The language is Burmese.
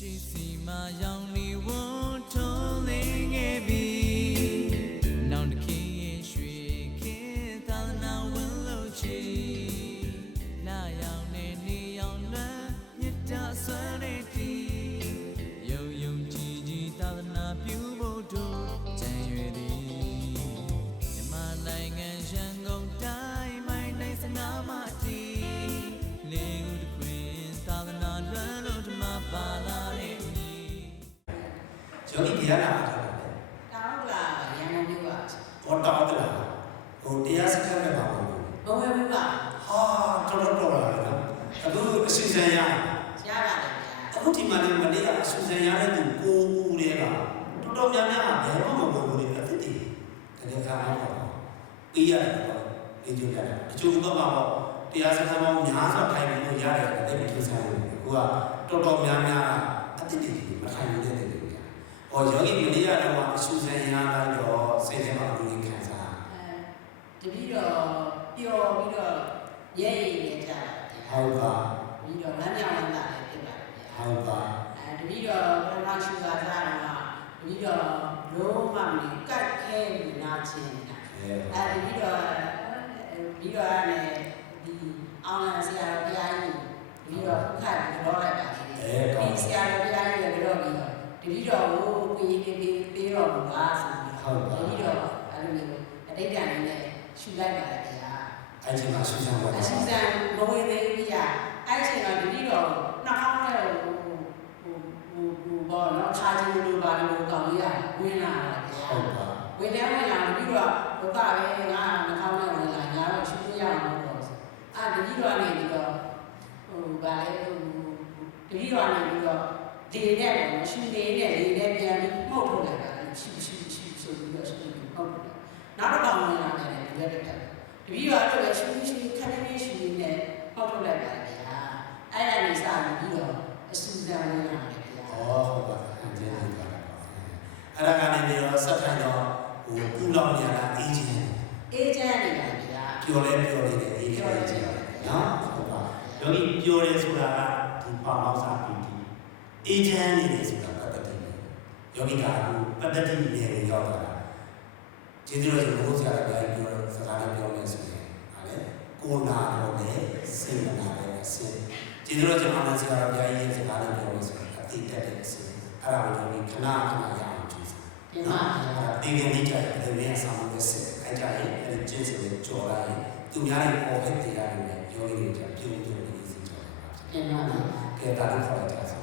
是司马扬里翁 ယောဂီတရားနာထားတယ်တောင်းလာရန်ကုန်မြို့ကဟောတောင်းတယ်လားဟိုတရားစခန်းနဲ့ပါဘူးဘဝမြို့ကဟာတော်တော်တော်လာတယ်နော်အခုအစီအစဉ်ရရပါတယ်ဗျာအခုဒီမှာလည်းမနေ့ကအစီအစဉ်ရတဲ့သူကိုဦးတွေကတော်တော်များများဘယ်မှမပေါ်ဘူးလေအဖြစ်တည်တကယ်ကားတော့ပေးရတယ်ပေါ့ဒီကြိုရတယ်အချို့ဘက်မှာတော့တရားစခန်းပေါင်းများစွာထိုင်ပြီးလို့ရတယ်တဲ့ဒီကိစ္စကိုအခုကတော်တော်များများအဖြစ်တည်မထိုင်နေတဲ့တဲ့တွေဟော ယောဂီမနေ့ကတော့အစီအစဉ်ရလိုက်တော့စိတ်ထဲမှာဘူးလေးခံစားအဲတပီတော့ပျော်ပြီးတော့ရဲရည်နေကြတာဟုတ်ပါပြီးတော့လမ်းမြောင်လမ်းလာလည်းဖြစ်ပါတယ်ဗျာဟုတ်ပါအဲတပီတော့ပရမရှုသာစားတာတပီတော့လုံးဝမနေကတ်ခဲနေနာချင်းတာအဲအဲတပီတော့ပြီးတော့လည်းဒီအောင်လန်ဆရာတော်ဘုရားကြီးပြီးတော့ခတ်ပြီးတော့လိုက်ပါသေးတယ်ဒီဆရာတော်ဘုရားကြီးလည်း တော့ပြီးတော့တပီတော့ဟိုပေးပေးပေးပေးတော့ဘူးပါဆိုပြီးဟုတ်ပါပြီးတော့အဲ့လိုမျိုးအတိတ်ကံနဲ့ရှူလိုက်ပါလေဗျာအဲ့ဒီမှာဆူဆန်ပါအစီအစဉ်မဝေသေးဘူးဗျာအဲ့ချိန်ကတတိတော့နှာခေါင်းထဲဟိုဟိုဟိုဟိုဘောနော်ခြားချင်းလိုပါလို့ကောင်းရဝင်လာတာဗျာဟုတ်ပါဝင်တယ်ဝင်လာပြီးတော့ဒုက္ခပဲငါနှာခေါင်းထဲဝင်လာညာတော့ရှူလို့ရအောင်လို့ပေါ့အဲ့တတိတော့နေပြီးတော့ဟိုဗာလေဟိုတတိတော့နေပြီးတော့ ဒီနဲ့ပေါ့ရှူနေနဲ့ဒီနဲ့ပြန်ပြီးမှုတ်ထုတ်လိုက်တာရှူရှူရှူဆိုပြီးတော့ရှူပြီးမှုတ်ထုတ်တယ်နောက်တော့ကောင်းဝင်လာတယ်ဒီရက်တက်တယ်တပီးတော့အဲ့လိုပဲရှူရှူခဏလေးရှူနေနဲ့ပေါက်ထုတ်လိုက်ပါလေဗျာအဲ့ဒါနေစပြီးတော့အစူဇန်ဝင်လာတယ်ဗျာဩဟုတ်ပါအကျဉ်းနေပါတော့အဲ့ဒါကနေပြီးတော့ဆက်ထိုင်တော့ဟိုကုလောက်နေရတာအေးချင်းအေဂျင့်နေပါဗျာပျော်လဲပျော်နေတယ်အေးချင်းအေးချင်းနော်ဟုတ်ပါယောဂီပျော်တယ်ဆိုတာကဒီပါမောက်စာပီတီ အေးချမ်းနေတယ်ဆိုတာပတ္တတိယောဂီကအခုပတ္တတိနေရရောက်တာကျေးဇူးတော်ရှင်ဘုရားဆရာကပြောပြောစကားလေးပြောမယ်ဆိုရင်ဟာလေကိုနာတော့လေစိတ်နာတယ်စိတ်ကျေးဇူးတော်ရှင်အာနန္ဒဆရာကပြောရင်စကားလေးပြောမယ်ဆိုရင်အတိတ်တက်တဲ့စိတ်အဲ့ဒါကိုယောဂီခဏခဏရအောင်ကြည့်စမ်းဒီမှာဗျာဒီကနေ့ကျရင်ဒီနေ့ဆောင်လို့ဆက်အဲ့ကြရင်အဲ့ကျင်းစင်ကြော်လာရင်သူများရဲ့ပေါ်ဟက်တရားတွေနဲ့ယောဂီတွေကြပြုံးပြုံးနေစီကြော်လာပါဒီမှာဗျာကဲဒါလည်းခေါ်လိုက်တာဆို